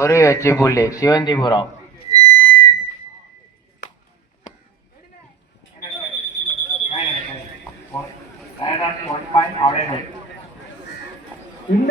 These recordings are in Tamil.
ஒரு வெற்றி புள்ளி சிவந்திபுரம். இந்த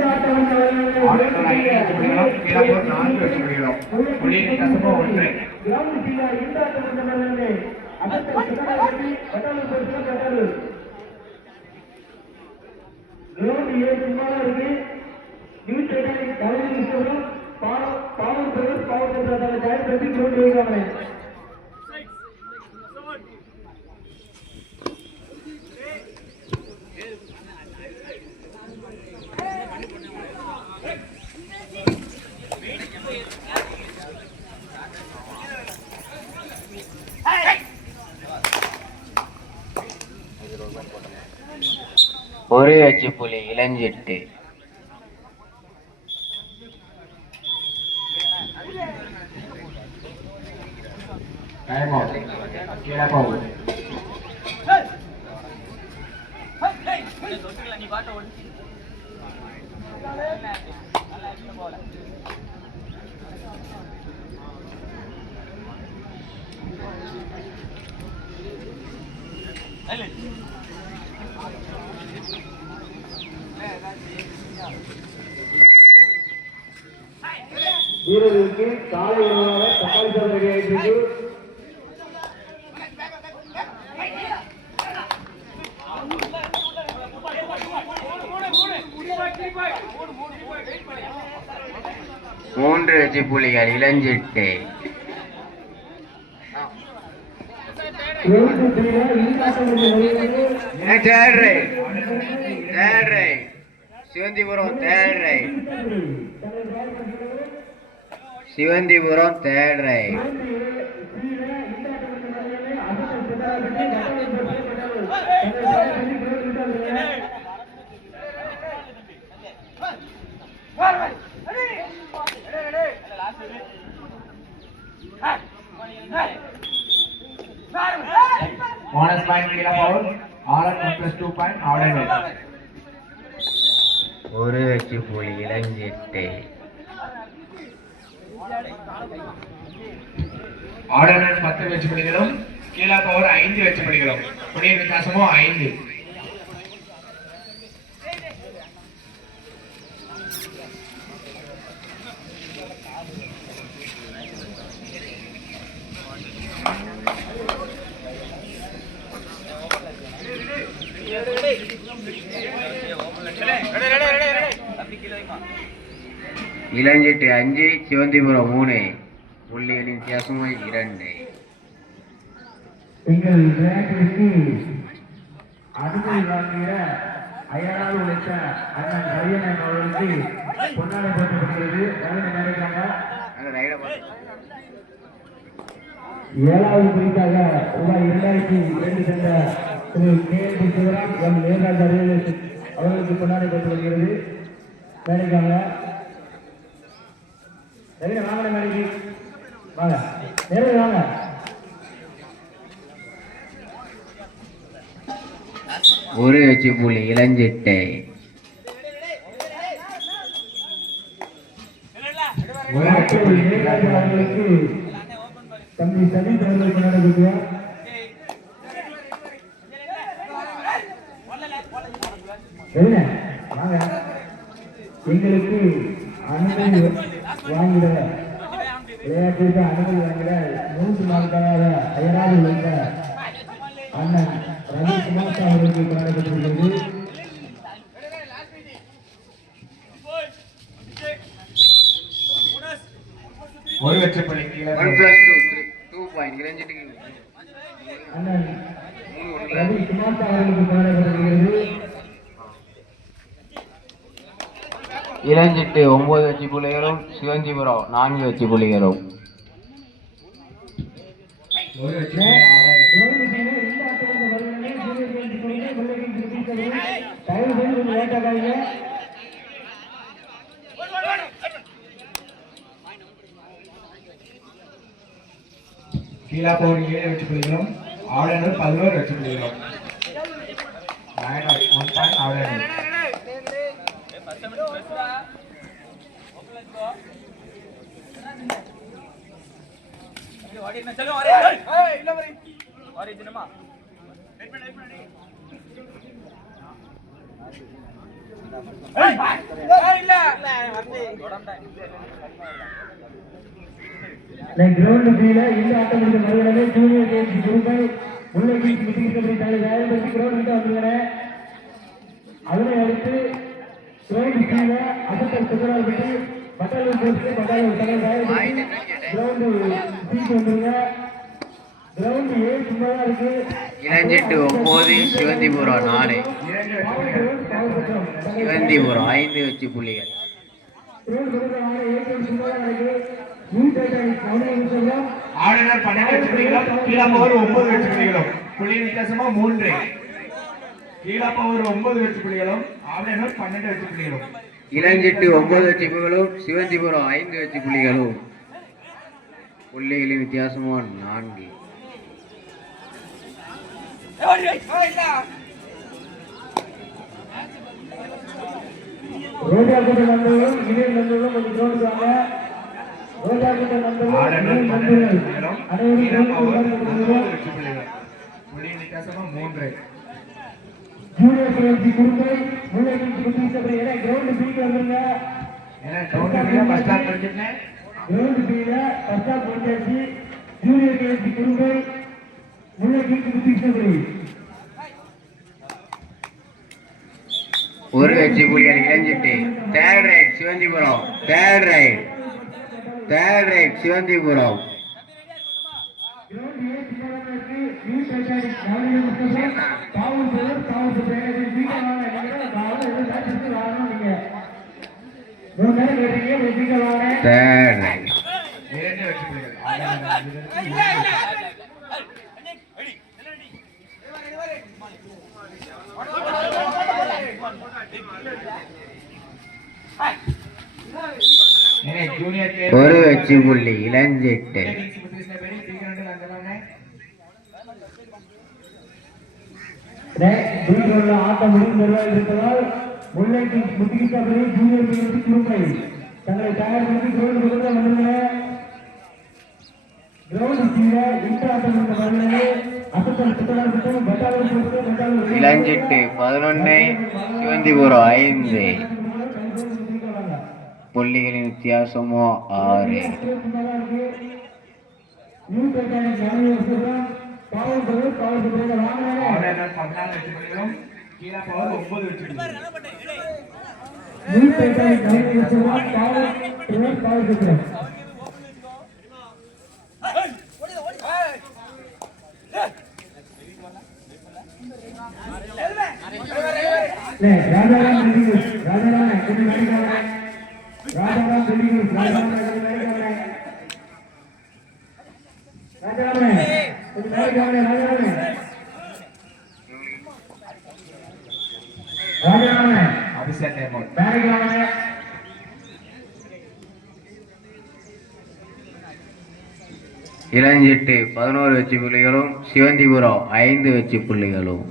ஒரு வெற்றி புள்ளி இளஞ்சிட்டு. வீரர்களுக்கு காலை உணவாக தக்காளி சாதம் ரெடி ஆயிட்டு மூன்று வெற்றி புள்ளிகள் Ilanchittu. Sivanthipuram third raid. Sivanthipuram third raid. Bonus point Kila Paul. All at 1+2 point. Order. ஒரு வெற்றி புள்ளி இளஞ்சிட்டு. ஆர்டர் 10 வெற்றி புள்ளிகளும் கீழா பவர் 5 வெற்றி புள்ளிகளும். புள்ளி வித்தியாசமோ 5. இளஞ்சிட்டு 5, சிவந்திபுரம் 3. புள்ளிகளின் வித்தியாசமும் 2. எங்கள் விளையாட்டிற்கு அனுமதி வாங்கிய அயரால் உழைத்த அண்ணன் கரியண்ணன் அவர்களுக்கு பொன்னாடை போட்டப்படுகிறது. ஏழாவது குறிப்பாக ரூபாய் 2002 சென்ற திரு கே.பி. சிவராம் எம் நேர்கால் அவர்களுக்கு பொன்னாடை போட்டப்படுகிறது. மேடைக்காங்க வாங்க, மேடைக்கு வாங்க, நேரில் வாங்க. ஒரு வெற்றி புள்ளி இளஞ்சிட்டு. அவர்களுக்கு தம்பி சதீஷ் அவர்கள் கொண்டாட கொடுக்கிறார். வாங்க, எங்களுக்கு அனுமதி வாங்கிட விளையாட்டிற்கு அனுமதி வாங்கிட 3 நாட்களாக அயராது உழைத்த அண்ணன் ரவிக்குமார் அவர்களுக்கு கொண்டாடப்பட்டிருக்கிறது. ஒரு வெற்றி புள்ளி கீழா 1+2 பாயிண்ட் இளஞ்சிட்டுக்கு. அண்ணன் ரவிக்குமார் அவர்களுக்கு கொண்டாடப்பட்டிருக்கிறது. இளஞ்சிட்டு 9 வெற்றி புள்ளிகளும் சிவந்திபுரம் 4 வெற்றி புள்ளிகளும். கீழாப்பூர் 7 வெற்றி புள்ளிகளும் ஆடனூர் 11 வெற்றி புள்ளிகளும். 1 point ஆவரேஜ். கிரவுண்ட் கீழே இந்த ஆட்டம் முடிந்த மறுவடனே ஜூனியர் கேம்ஸ் குருமை முல்லைக்கு முத்திகிரி தயாரிப்பதற்கு கிரவுண்ட் கிட்ட வந்துருக்கிறேன். அதனை அடுத்து கிரவுண்ட் கீழே அசத்தல் சுந்தரால் பற்றி பட்டாளம் போட்டு பட்டாளம் தயாரிப்பதற்கு கிரவுண்ட் சீட்டு வந்துருங்க. கிரவுண்ட் ஏ சும்மாதான் இருக்கு. இளஞ்செட்டு 9, சிவந்திபுரம் 4, சிவந்திபுரம் 5 வெற்றி புள்ளிகள். ஆர்டர் 12 வெற்றி புள்ளிகளும் கீழாப்பவர் 9 வெற்றி புள்ளிகளும் புள்ளி வித்தியாசமா 3. கீழாப்பவர் 9 வெற்றி புள்ளிகளும் ஆர்டர் 12 வெற்றி புள்ளிகளும். இளஞ்செட்டு 9 வெற்றி புள்ளிகளும் சிவந்திபுரம் 5 வெற்றி புள்ளிகளும் புள்ளிகளின் வித்தியாசமோ 4. ரோஜா கூட்ட நண்பர்களும் இணைய நண்பர்களும் கொஞ்சம் கிரவுண்ட் வாங்க. ரோஜா கூட்ட நண்பர்களும் அனைவரும் ஜூனியர் கேஎம்சி குருமை முல்லைக்கு முத்திகிரி கிரவுண்ட் பீக்கு வந்துருங்க. கிரவுண்ட் பீல ஃபர்ஸ்ட் ஆஃப் முடிஞ்சாச்சு. ஜூனியர் கேஎம்சி குருமை முல்லைக்கு முத்திகிரி ஒரு வெற்றி புள்ளிகள் Ilanchittu. Third raid Sivanthipuram, third raid Sivanthipuram. Third raid ஒரு வெற்றி புள்ளி இளஞ்செட்டு. ஆட்டம் முடிந்ததால் முல்லைக்கு முத்திகிரி ஜூனியர் கேஎம்சி குருமை தங்களை தயார்படுத்தி கிரவுண்ட் வந்துருங்க. கிரவுண்ட் கீழே இந்த ஆட்டம் முடிந்த மறுவடனே அசத்தல் சுத்தரால் பட்டாளம் இளஞ்செட்டு 11, சிவந்திபுரம் 5, புள்ளிகளின் வித்தியாசமோ 6. இளஞ்செட்டு 11 வெற்றி புள்ளிகளும் சிவந்திபுரம் 5 வெற்றி புள்ளிகளும்.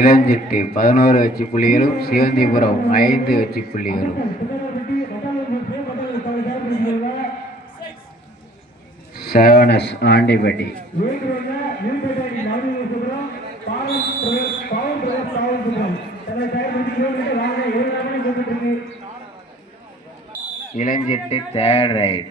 இளஞ்செட்டு 11 வெற்றி புள்ளிகளும் சிவந்திபுரம் 5 வெற்றி புள்ளிகளும். Sevens Andipatti Ilanchittu third raid.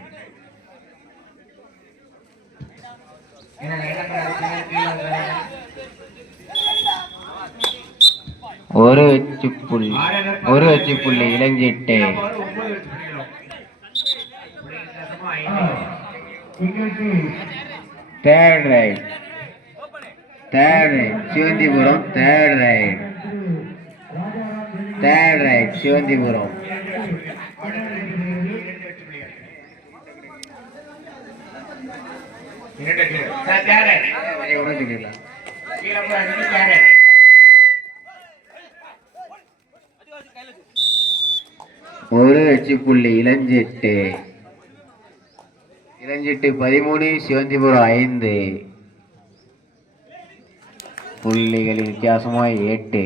ஒரு வெற்றி புள்ளி Ilanchittu. Third raid Sivanthipuram, third raid Sivanthipuram. ஒரு வெற்றி புள்ளி இளஞ்சிட்டு. இளஞ்சிட்டு 13, சிவந்திபுரம் 5. புள்ளிகளின் வித்தியாசமாய் 8.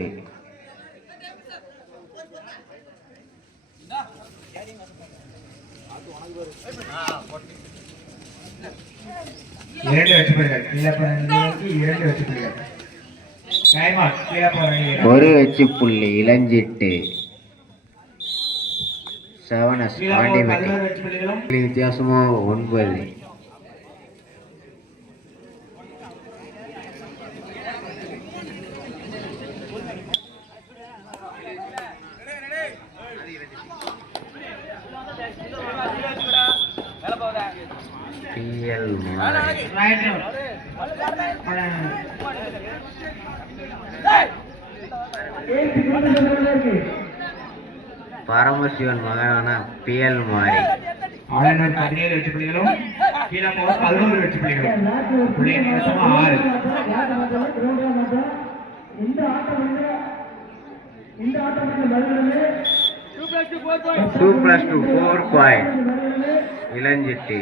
இரண்டு வெற்றி புள்ளிகள் கீழப்பரணிக்கு 2 வெற்றி புள்ளிகள். Time out. கீழப்பரணி ஒரு வெற்றி புள்ளி இளஞ்சிட்டு. செவனஸ் பாண்டிபட்டி. வெற்றி புள்ளிகளும் வித்தியாசமோ 9. PL மாறி. பரமசிவன் மகனான PL மாறி. ஆளுநர் 17 வெற்றி புள்ளிகளும் கீழப்பவர் 11 வெற்றி புள்ளிகளும். புள்ளியின் வித்தியாசம் 6. $2+2 4 பாயிண்ட். இளஞ்சிட்டு.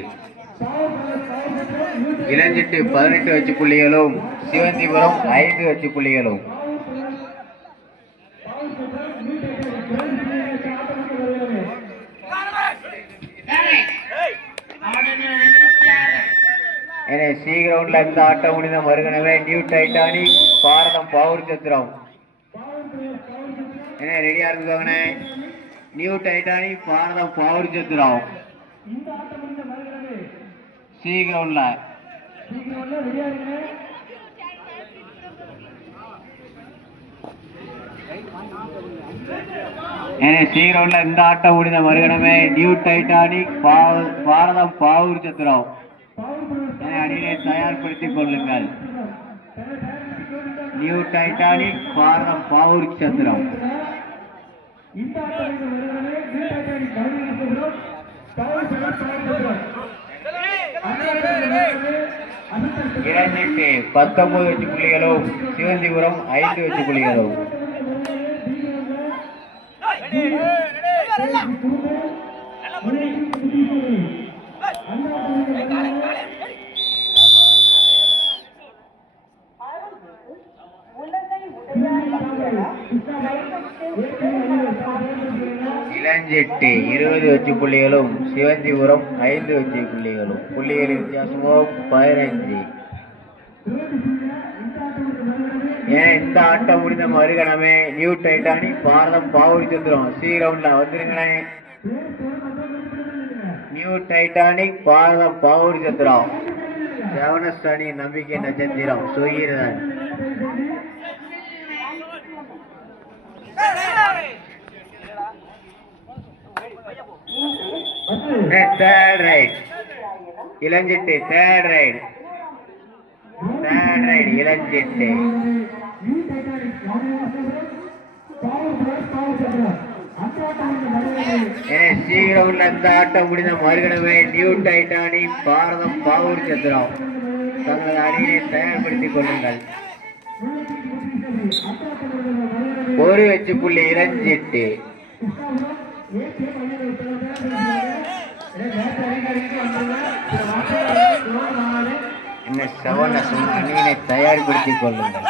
இளஞ்சிட்டு 18 வெற்றி புள்ளிகளும் சிவந்திபுரம் 5 வெற்றி புள்ளிகளும். என சி கிரவுண்ட்ல இந்த ஆட்டம் முடிந்த மறுகணவே நியூ டைட்டானிக் பாரதம் பவுர் சத்திரம். என்ன ரெடியா இருக்குதாங்கண்ணே? New Titanic Bharatham Pavoor Chathiram C கிரவுண்ட்ல. சி கிரவுண்ட்ல இந்த ஆட்டம் முடிந்த மறுகணமே நியூ டைட்டானிக் பாரதம் பவுர் சத்திரம். அணியை தயார்படுத்திக் கொள்ளுங்கள். நியூ டைட்டானிக் பாரதம் பவுர் சத்திரம். இளஞ்சிட்டு 19 வெற்றி புள்ளிகளும் சிவந்திபுரம் 5 வெற்றி புள்ளிகளும். இளஞ்சிட்டு 20 வெற்றி புள்ளிகளும் சிவந்திபுரம் 5 வெற்றி புள்ளிகளும். புள்ளிகளின் வித்தியாசமோ 15. இந்த ஆட்டம் முடிந்த மறுகணமே new Titanic Bharatham Pavoor Chathiram C கிரவுண்ட்ல வந்துருங்களேன். New Titanic Bharatham Pavoor Chathiram. Sevens அணி நம்பிக்கை நட்சத்திரம் Sugiran. Third raid Ilanchittu. Third raid Ilanchittu. C கிரவுண்ட்ல இந்த ஆட்டம் முடிந்த மறுகணமே நியூ டைட்டானிக் பாரதம் பவுர் சத்திரம். தங்களது அணியை தயார்படுத்திக் கொள்ளுங்கள். ஒரு வெற்றி புள்ளி இளஞ்சிட்டு. என்ன செவனஸ் அணியினை தயார்படுத்திக் கொள்ளுங்கள்.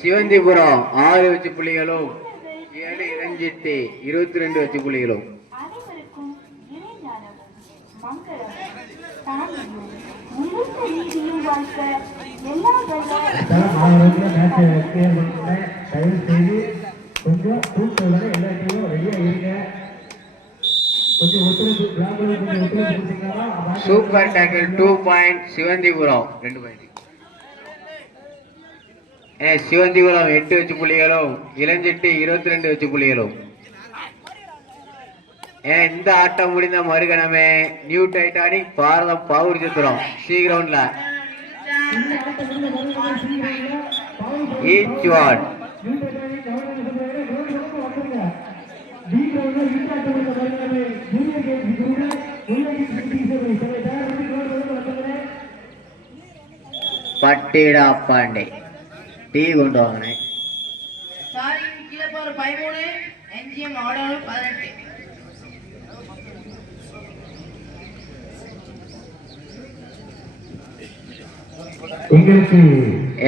சிவந்திபுரம் 6 வெற்றி புள்ளிகளும் 7 இளஞ்சிட்டு 22 வெற்றி புள்ளிகளும். Super tackle 2 point Sivanthipuram 2 point. Sivanthipuram 8 வெற்றி புள்ளிகளும் இளஞ்சிட்டு 22 வெற்றி புள்ளிகளும். இந்த ஆட்டம் முடிந்த மறுகணமே new Titanic Bharatham Pavoor Chathiram C கிரவுண்ட்ல. each one. Patidar Pandey tea கொண்டு வாங்கினேன். சாரி கீழே போற 13 என்ஜிஎம் ஆர்டர் 18.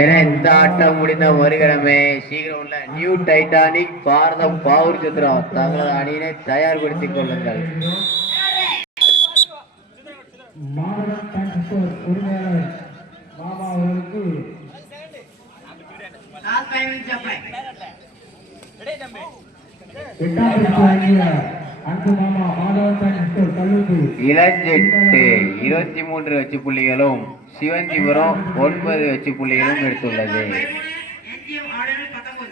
ஏன்னா இந்த ஆட்டம் முடிந்த மறுகிழமை சீக்கிரம் உள்ள நியூ டைட்டானிக் பாரதம் பாவூர் சத்திரம் தங்களது அணியினை தயார்படுத்திக் கொள்ளுங்கள். மாமா அவர்களுக்கு லாஸ்ட் 5 மினிட்ஸ் அப்ளை. இளஞ்செட்டு 23 வெச்சு புள்ளிகளும் சிவந்திபுரம் 9 வெச்சு புள்ளிகளும் எடுத்துள்ளது. NGM order 19.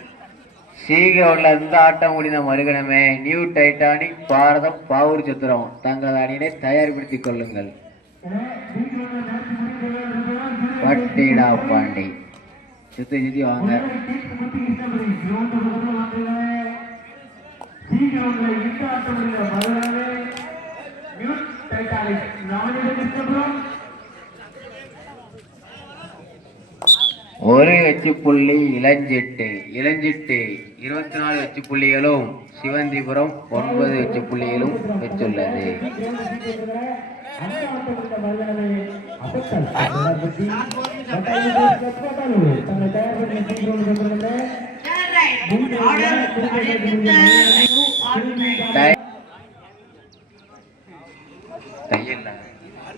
சீக்கிரம் உள்ள இந்த ஆட்டம் முடிந்த மறுகிழமை நியூ டைட்டானிக் பாரதம் பாவூர் சத்திரம் தங்களது அணியினை தயார்படுத்திக் கொள்ளுங்கள். பட்டிடா பாண்டி சுத்தி சுத்தி வாங்க. ஒரு வெச்சு புள்ளி இளஞ்சிட்டு 24 வெச்சு புள்ளிகளும் சிவந்திபுரம் 9 வெச்சு புள்ளிகளும் பெற்றுள்ளது.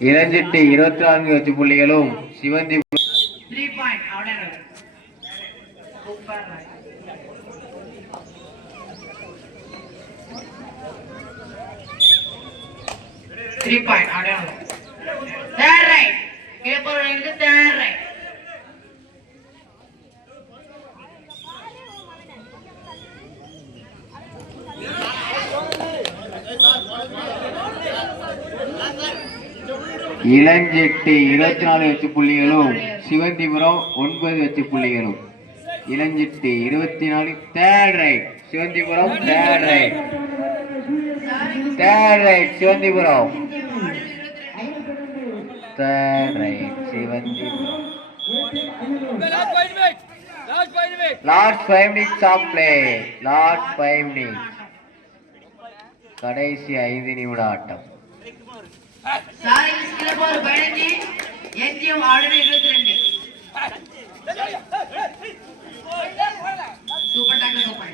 இளஞ்சிட்டு 24 வெச்சு புள்ளிகளும் Sivanthipuram 3 point order. Super right. 3 point order. Third right. கீழே போறவங்களுக்கு தேர்ட் ரைட். இளஞ்சிட்டு 24 வெச்சு புள்ளிகளும் சிவந்திபுரம் 9 வெச்சு புள்ளிகளும். Ilanchittu 24 third raid Sivanthipuram third raid Sivanthipuram third raid Sivanthipuram. Last 5 minutes of play. Last 5 minutes கடைசி 5 நிமிட ஆட்டம். சாரி கீழே போற 15 NGM order 22. Super doctor super.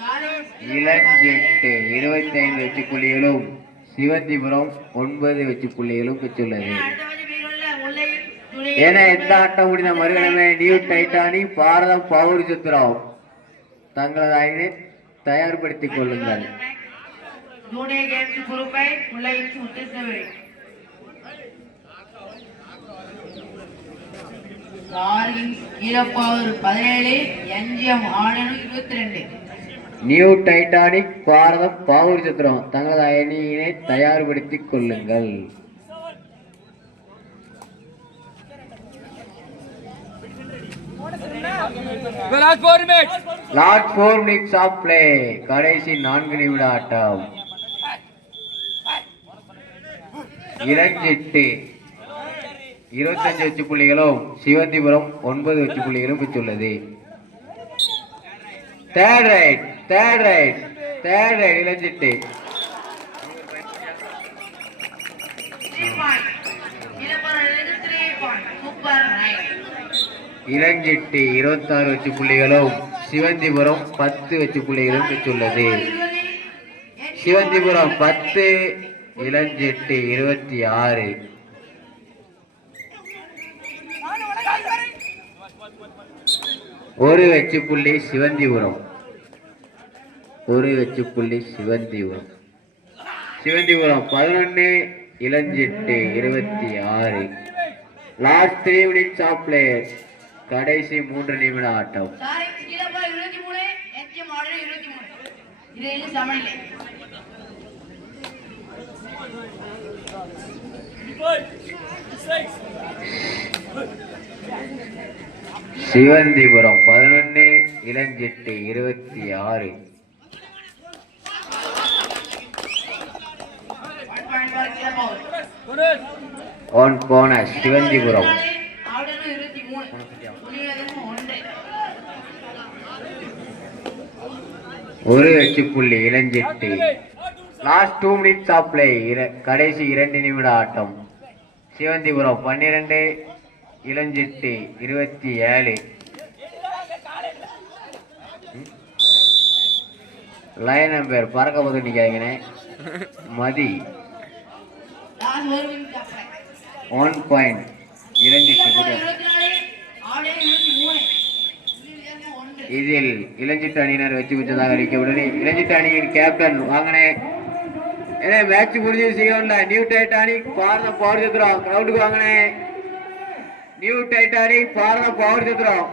Sorry Ilanchittu 25 வெச்சு புள்ளிகளும் சிவந்திபுரம் 9 வெச்சு புள்ளிகளும் பெற்றுள்ளது. ஏன்னா எந்த ஆட்டம் முடிந்த மறுகிழமை நியூ டைட்டானிக் பாரதம் பாவூர் சத்திரம் தங்களது அணியை தயார்படுத்திக் கொள்ளுங்கள். ஜூனியர் கேம்ஸ் குரூப்பை முல்லையின் உத்தேசவரை சார்கிங்ஸ் Keelapavoor 17 NGM order 22. New Titanic Bharatham Pavoor Chathiram தங்களது அணியினை தயார்படுத்திக் கொள்ளுங்கள். லாஸ்ட் 4 மினிட்ஸ் ஆஃப் பிளே கடைசி 4 நிமிட ஆட்டம். இளஞ்சிட்டு 25 வெச்சு புள்ளிகளும் சிவந்திபுரம் 9 வெச்சு புள்ளிகளும் பெற்றுள்ளது. தேர்ட் ரைட் இளஞ்சிட்டு இளஞ்சிட்டு 26 வெச்சு புள்ளிகளும் சிவந்திபுரம் 10 வெச்சு புள்ளிகளும் பெற்றுள்ளது. சிவந்திபுரம் 10 இளஞ்சிட்டு 26. ஒரு வெச்சு புள்ளி Sivanthipuram Sivanthipuram 11 Ilanchittu 26. Last 3 minutes of play கடைசி 3 நிமிட ஆட்டம். சார்கிங்ஸ் கீழப்பாவூர் 23 என்ஜிஎம் ஆர்டர் 23. இது சமநிலை. சிவந்திபுரம் 11 இளஞ்சிட்டு 26. One bonus Sivanthipuram. ஒரு வெற்றி புள்ளி Ilanchittu. Last 2 minutes of play. கடைசி 2 நிமிட ஆட்டம். சிவந்திபுரம் 12 இளஞ்சிட்டு 27. லைன் நம்பர் பறக்க போது நிக்காங்கண்ணே. மதி 1 பாயிண்ட் இளஞ்சிட்டு கூட. இதில் இளஞ்சிட்டு அணியினர் வெற்றி பெற்றதாக அறிவிக்கப்பட்டது. இளஞ்சிட்டு அணியின் கேப்டன் வாங்கினே. மேட்ச் முடிஞ்சு செய்யல. நியூ டைட்டானிக் பாரத பவர் சத்திரம் கிரவுண்டுக்கு வாங்கினே. நியூ டைட்டானிக் பாரத பவர் சத்திரம்